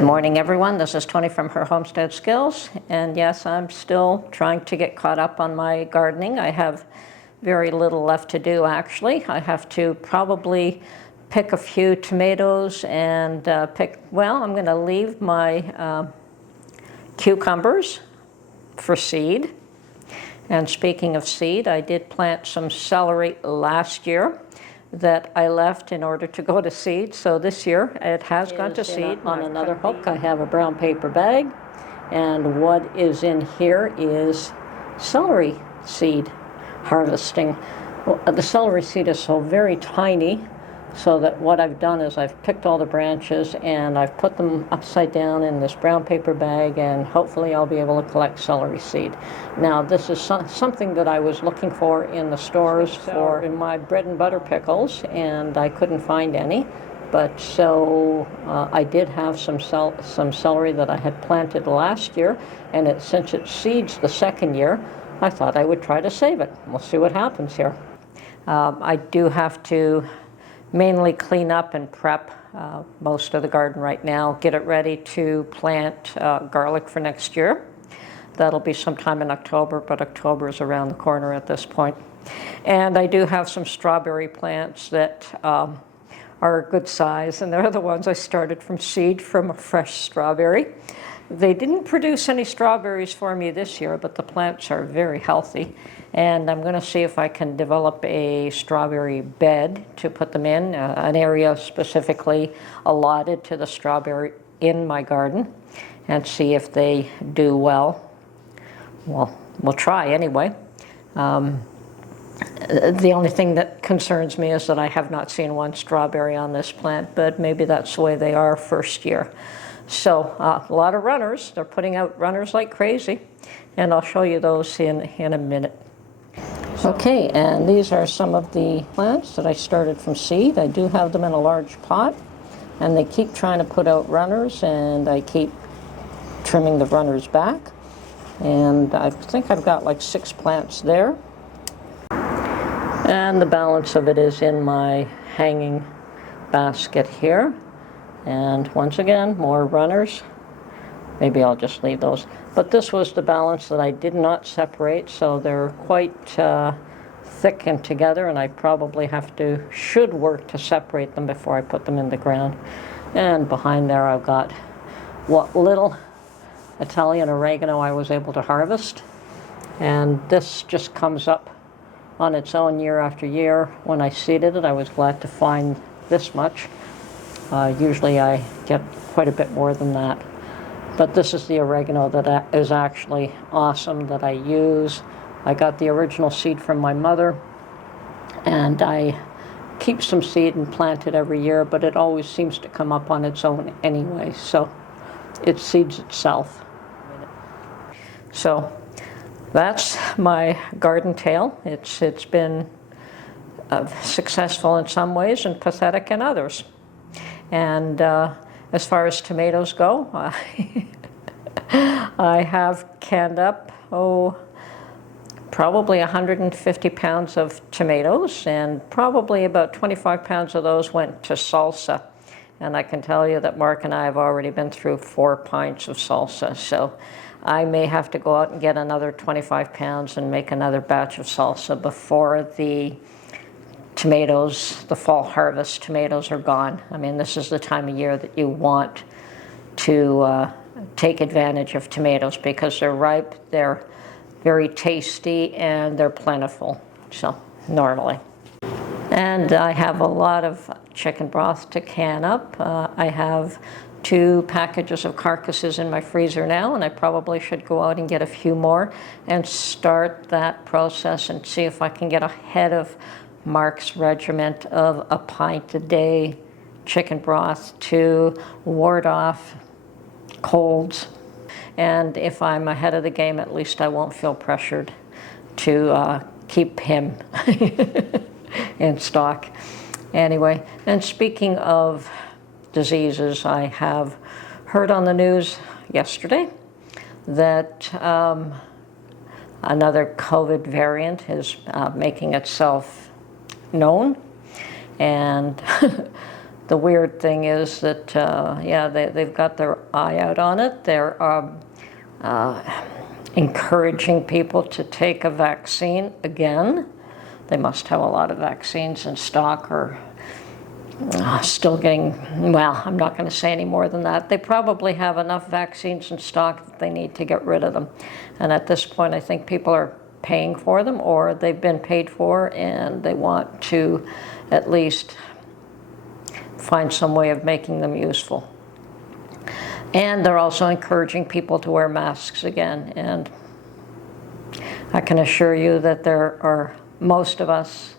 Good morning, everyone. This is Tony from Her Homestead Skills, and yes, I'm still trying to get caught up on my gardening. I have very little left to do, actually. I have to probably pick a few tomatoes and I'm going to leave my cucumbers for seed. And speaking of seed, I did plant some celery last year that I left in order to go to seed. So this year it has gone to seed. On another hook, I have a brown paper bag, and what is in here is celery seed harvesting. Well, the celery seed is so very tiny, so that what I've done is I've picked all the branches and I've put them upside down in this brown paper bag, and hopefully I'll be able to collect celery seed. Now, this is something that I was looking for in the stores for in my bread and butter pickles, and I couldn't find any. But so I did have some celery that I had planted last year, and since it seeds the second year, I thought I would try to save it. We'll see what happens here. I do have to mainly clean up and prep most of the garden right now, get it ready to plant garlic for next year. That'll be sometime in October, but October is around the corner at this point. And I do have some strawberry plants that are a good size, and they're the ones I started from seed from a fresh strawberry. They didn't produce any strawberries for me this year, but the plants are very healthy. And I'm going to see if I can develop a strawberry bed to put them in, an area specifically allotted to the strawberry in my garden, and see if they do well. Well, we'll try anyway. The only thing that concerns me is that I have not seen one strawberry on this plant, but maybe that's the way they are first year. So a lot of runners. They're putting out runners like crazy, and I'll show you those in a minute. Okay, and these are some of the plants that I started from seed. I do have them in a large pot, and they keep trying to put out runners, and I keep trimming the runners back. And I think I've got like 6 plants there. And the balance of it is in my hanging basket here. And once again, more runners. Maybe I'll just leave those. But this was the balance that I did not separate, so they're quite thick and together, and I probably should work to separate them before I put them in the ground. And behind there I've got what little Italian oregano I was able to harvest. And this just comes up on its own year after year. When I seeded it, I was glad to find this much. Usually I get quite a bit more than that. But this is the oregano that is actually awesome that I use. I got the original seed from my mother, and I keep some seed and plant it every year, but it always seems to come up on its own anyway, so it seeds itself. So that's my garden tale. It's been successful in some ways and pathetic in others. And as far as tomatoes go, I have canned up, probably 150 pounds of tomatoes, and probably about 25 pounds of those went to salsa. And I can tell you that Mark and I have already been through 4 pints of salsa, so I may have to go out and get another 25 pounds and make another batch of salsa before the tomatoes, the fall harvest tomatoes, are gone. I mean, this is the time of year that you want to take advantage of tomatoes because they're ripe, they're very tasty, and they're plentiful, so normally. And I have a lot of chicken broth to can up. I have 2 packages of carcasses in my freezer now, and I probably should go out and get a few more and start that process and see if I can get ahead of Mark's regiment of a pint a day chicken broth to ward off colds. And if I'm ahead of the game, at least I won't feel pressured to keep him in stock. Anyway, and speaking of diseases, I have heard on the news yesterday that another COVID variant is making itself known, and the weird thing is that, yeah, they've got their eye out on it. They're encouraging people to take a vaccine again. They must have a lot of vaccines in stock, or still getting, well, I'm not going to say any more than that. They probably have enough vaccines in stock that they need to get rid of them. And at this point, I think people are paying for them, or they've been paid for, and they want to at least find some way of making them useful. And they're also encouraging people to wear masks again. And I can assure you that most of us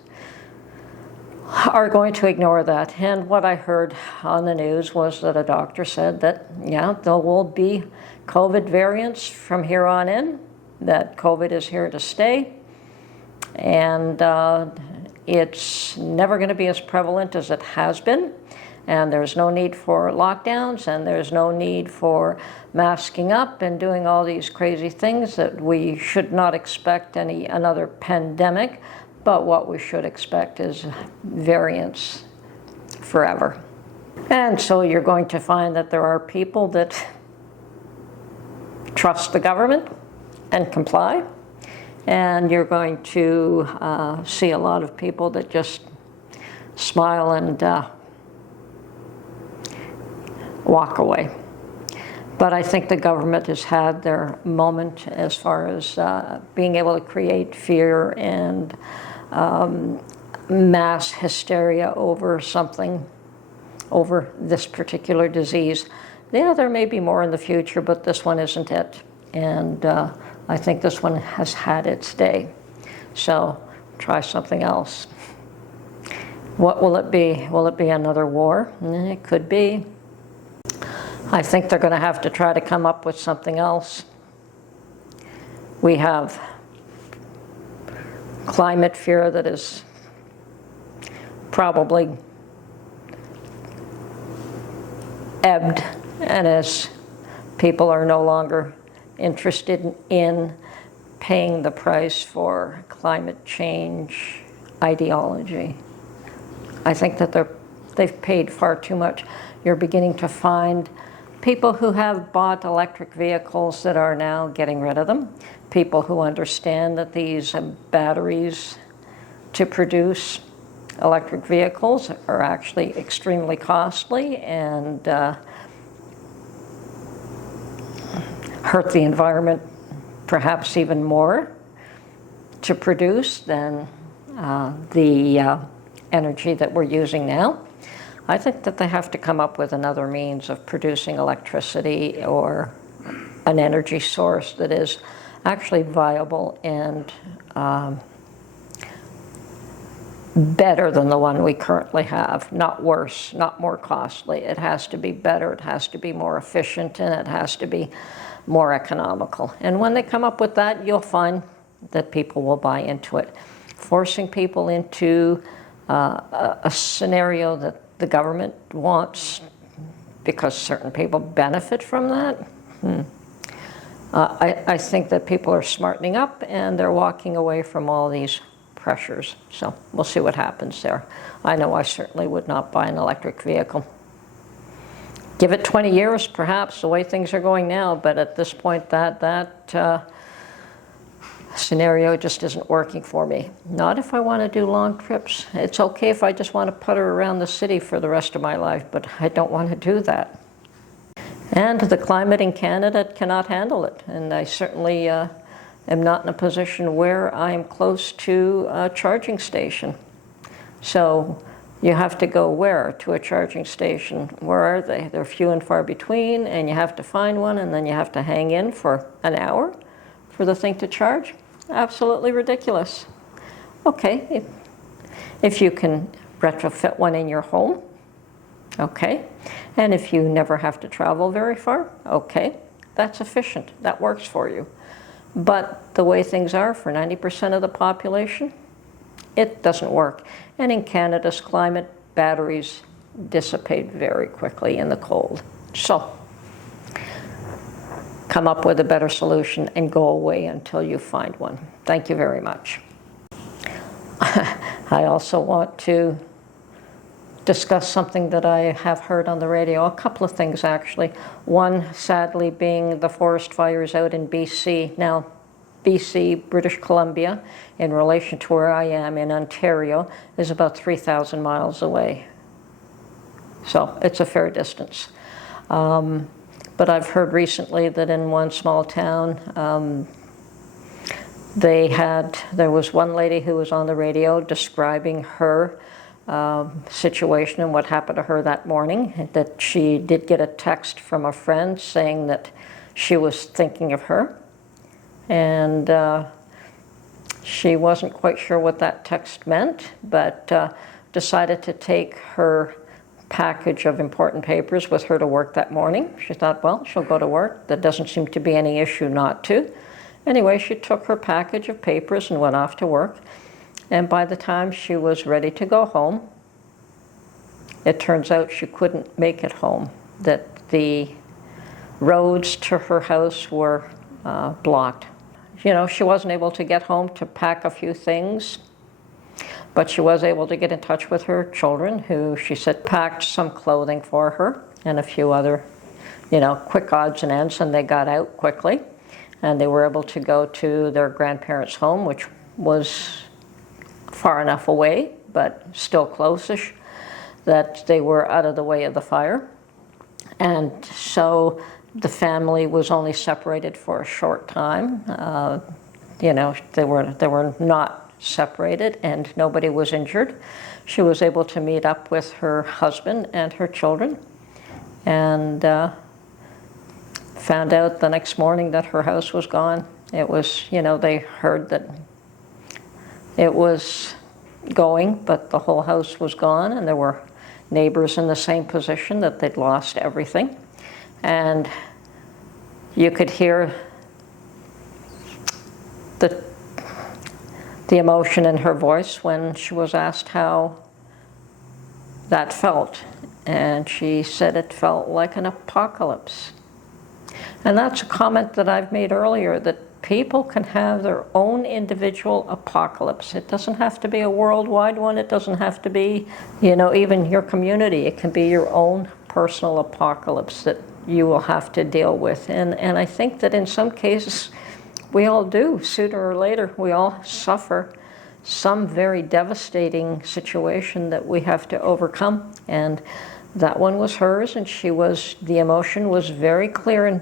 are going to ignore that. And what I heard on the news was that a doctor said that, yeah, there will be COVID variants from here on in, that COVID is here to stay, and it's never going to be as prevalent as it has been. And there's no need for lockdowns, and there's no need for masking up and doing all these crazy things, that we should not expect another pandemic. But what we should expect is variants forever. And so you're going to find that there are people that trust the government and comply. And you're going to see a lot of people that just smile and walk away. But I think the government has had their moment as far as being able to create fear and mass hysteria over this particular disease. Yeah, there may be more in the future, but this one isn't it. And I think this one has had its day. So try something else. What will it be? Will it be another war? It could be. I think they're going to have to try to come up with something else. We have climate fear that is probably ebbed, and as people are no longer interested in paying the price for climate change ideology. I think that they've paid far too much. You're beginning to find people who have bought electric vehicles that are now getting rid of them. People who understand that these batteries to produce electric vehicles are actually extremely costly and hurt the environment perhaps even more to produce than the energy that we're using now. I think that they have to come up with another means of producing electricity, or an energy source that is actually viable and better than the one we currently have. Not worse, not more costly. It has to be better, it has to be more efficient, and it has to be more economical. And when they come up with that, you'll find that people will buy into it. Forcing people into a scenario that the government wants because certain people benefit from that. I think that people are smartening up and they're walking away from all these pressures. So we'll see what happens there. I know I certainly would not buy an electric vehicle. Give it 20 years, perhaps, the way things are going now, but at this point that scenario just isn't working for me. Not if I want to do long trips. It's okay if I just want to putter around the city for the rest of my life, but I don't want to do that. And the climate in Canada cannot handle it, and I certainly am not in a position where I am close to a charging station. So you have to go where? To a charging station. Where are they? They're few and far between, and you have to find one, and then you have to hang in for an hour for the thing to charge. Absolutely ridiculous. Okay, if you can retrofit one in your home, okay. And if you never have to travel very far, okay, that's efficient. That works for you. But the way things are for 90% of the population, it doesn't work. And in Canada's climate, batteries dissipate very quickly in the cold. So come up with a better solution and go away until you find one. Thank you very much. I also want to discuss something that I have heard on the radio, a couple of things actually. One, sadly, being the forest fires out in BC. Now, BC, British Columbia, in relation to where I am in Ontario, is about 3,000 miles away. So it's a fair distance. But I've heard recently that in one small town, there was one lady who was on the radio describing her situation and what happened to her that morning, that she did get a text from a friend saying that she was thinking of her, and she wasn't quite sure what that text meant, but decided to take her package of important papers with her to work that morning. She thought, well, she'll go to work. There doesn't seem to be any issue not to. Anyway, she took her package of papers and went off to work. And by the time she was ready to go home, it turns out she couldn't make it home, that the roads to her house were blocked. You know, she wasn't able to get home to pack a few things, but she was able to get in touch with her children, who she said packed some clothing for her and a few other, quick odds and ends, and they got out quickly. And they were able to go to their grandparents' home, which was far enough away, but still close-ish, that they were out of the way of the fire. And so the family was only separated for a short time. They were not separated, and nobody was injured. She was able to meet up with her husband and her children, and found out the next morning that her house was gone. It was, they heard that it was going, but the whole house was gone, and there were neighbors in the same position, that they'd lost everything. And you could hear the emotion in her voice when she was asked how that felt. And she said it felt like an apocalypse. And that's a comment that I've made earlier, that people can have their own individual apocalypse. It doesn't have to be a worldwide one. It doesn't have to be, even your community. It can be your own personal apocalypse that you will have to deal with. And I think that in some cases, we all do. Sooner or later, we all suffer some very devastating situation that we have to overcome. And that one was hers, and the emotion was very clear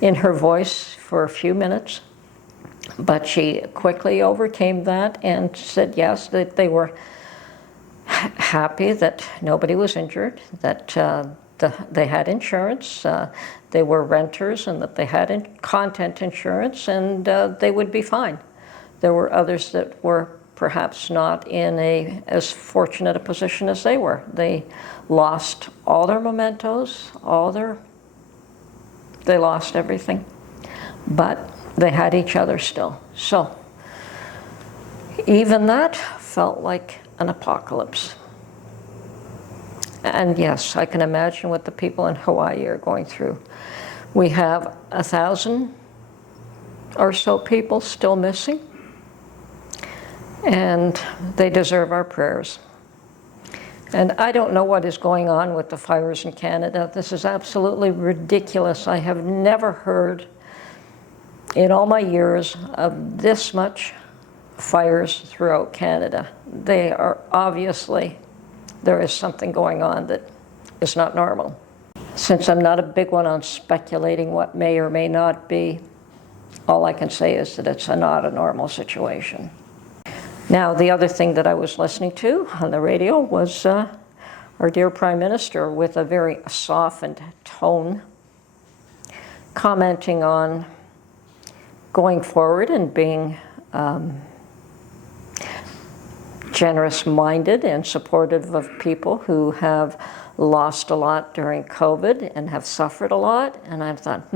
in her voice for a few minutes, but she quickly overcame that and said yes, that they were happy that nobody was injured, that they had insurance, they were renters, and that they had content insurance, and they would be fine. There were others that were perhaps not in as fortunate a position as they were. They lost all their mementos, they lost everything, but they had each other still. So even that felt like an apocalypse. And yes, I can imagine what the people in Hawaii are going through. We have 1,000 or so people still missing, and they deserve our prayers. And I don't know what is going on with the fires in Canada. This is absolutely ridiculous. I have never heard in all my years of this much fires throughout Canada. They are obviously, there is something going on that is not normal. Since I'm not a big one on speculating what may or may not be, all I can say is that it's not a normal situation. Now, the other thing that I was listening to on the radio was our dear Prime Minister, with a very softened tone, commenting on going forward and being generous-minded and supportive of people who have lost a lot during COVID and have suffered a lot. And I thought,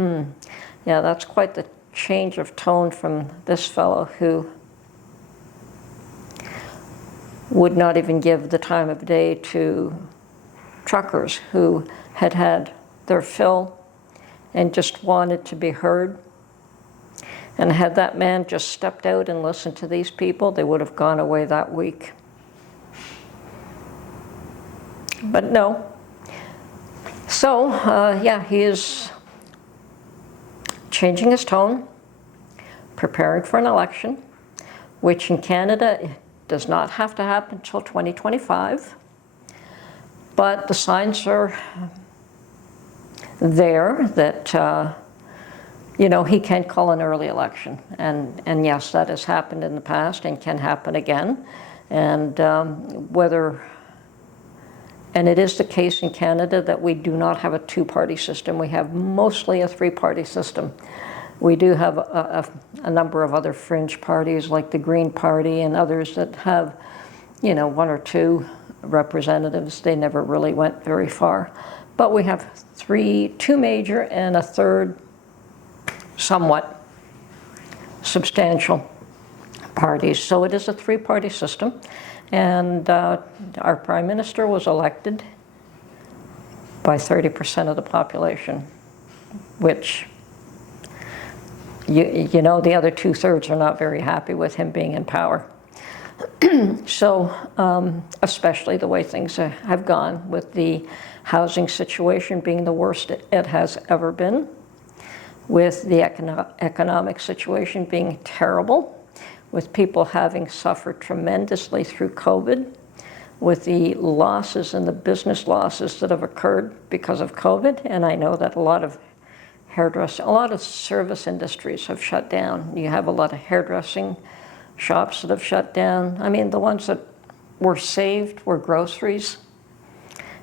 yeah, that's quite the change of tone from this fellow who would not even give the time of day to truckers who had had their fill and just wanted to be heard. And had that man just stepped out and listened to these people, they would have gone away that week. But no. So, yeah, he is changing his tone, preparing for an election, which in Canada does not have to happen until 2025. But the signs are there that, you know, he can call an early election. And yes, that has happened in the past and can happen again. And and it is the case in Canada that we do not have a two-party system. We have mostly a three-party system. We do have a number of other fringe parties like the Green Party and others that have, you know, one or two representatives. They never really went very far. But we have two major and a third somewhat substantial parties. So it is a three-party system. And our Prime Minister was elected by 30% of the population, which, you know, the other 2/3 are not very happy with him being in power. So, especially the way things have gone, with the housing situation being the worst it has ever been, with the economic situation being terrible, with people having suffered tremendously through COVID, with the losses and the business losses that have occurred because of COVID. And I know that a lot of service industries have shut down. You have a lot of hairdressing shops that have shut down. I mean, the ones that were saved were groceries.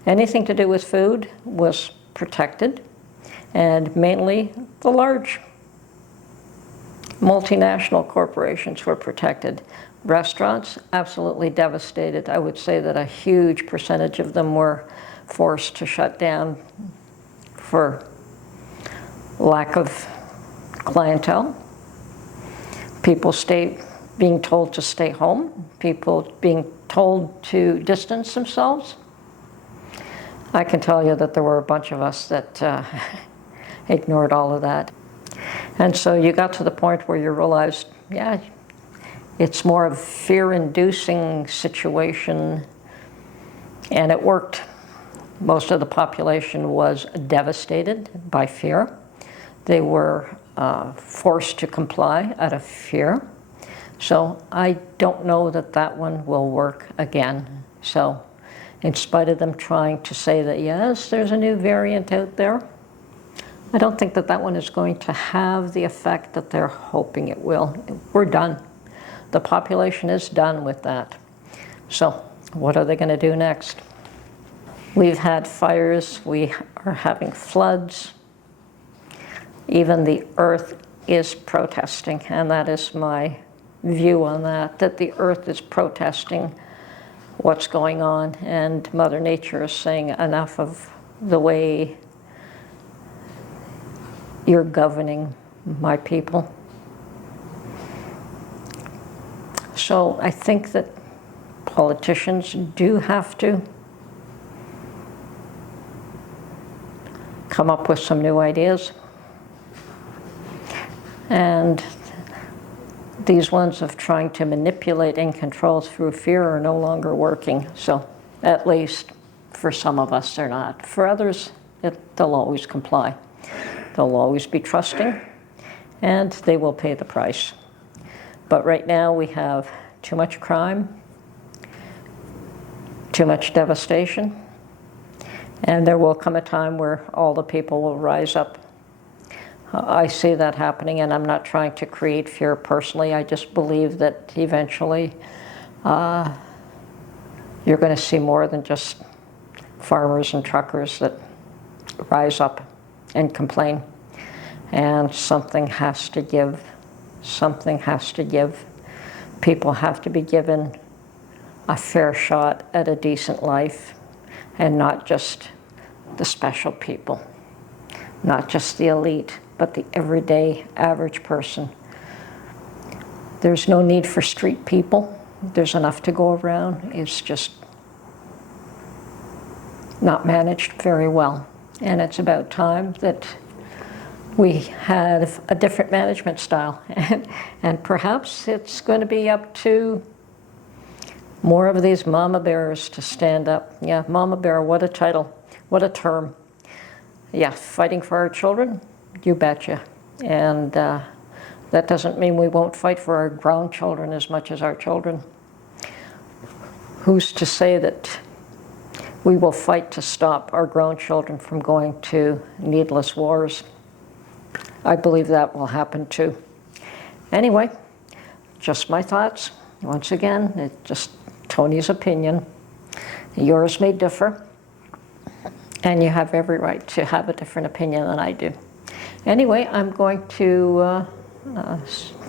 Anything to do with food was protected, and mainly the large multinational corporations were protected. Restaurants, absolutely devastated. I would say that a huge percentage of them were forced to shut down for lack of clientele. People being told to stay home, people being told to distance themselves. I can tell you that there were a bunch of us that ignored all of that. And so you got to the point where you realized, yeah, it's more of a fear-inducing situation, and it worked. Most of the population was devastated by fear. They were forced to comply out of fear. So I don't know that that one will work again. So in spite of them trying to say that, yes, there's a new variant out there, I don't think that that one is going to have the effect that they're hoping it will. We're done. The population is done with that. So what are they going to do next? We've had fires. We are having floods. Even the earth is protesting, and that is my view on that the earth is protesting what's going on, and Mother Nature is saying enough of the way you're governing my people. So I think that politicians do have to come up with some new ideas. And these ones of trying to manipulate and control through fear are no longer working. So at least for some of us, they're not. For others, they'll always comply. They'll always be trusting, and they will pay the price. But right now we have too much crime, too much devastation, and there will come a time where all the people will rise up. I see that happening, and I'm not trying to create fear personally. I just believe that eventually you're going to see more than just farmers and truckers that rise up and complain. And something has to give. Something has to give. People have to be given a fair shot at a decent life, and not just the special people, not just the elite, but the everyday average person. There's no need for street people. There's enough to go around. It's just not managed very well. And it's about time that we have a different management style. And perhaps it's going to be up to More of these mama bears to stand up. Yeah, mama bear, what a title, what a term. Yeah, fighting for our children, you betcha. And that doesn't mean we won't fight for our grandchildren as much as our children. Who's to say that we will fight to stop our grandchildren from going to needless wars? I believe that will happen too. Anyway, just my thoughts. Once again, it's just Tony's opinion. Yours may differ, and you have every right to have a different opinion than I do. Anyway, I'm going to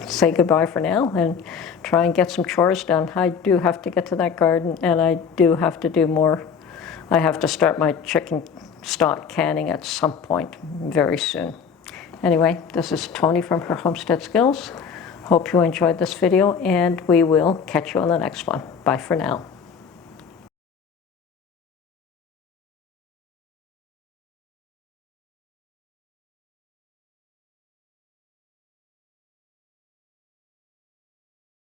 say goodbye for now and try and get some chores done. I do have to get to that garden, and I do have to do more. I have to start my chicken stock canning at some point very soon. Anyway, this is Tony from her Homestead Skills. Hope you enjoyed this video, and we will catch you on the next one. Bye for now.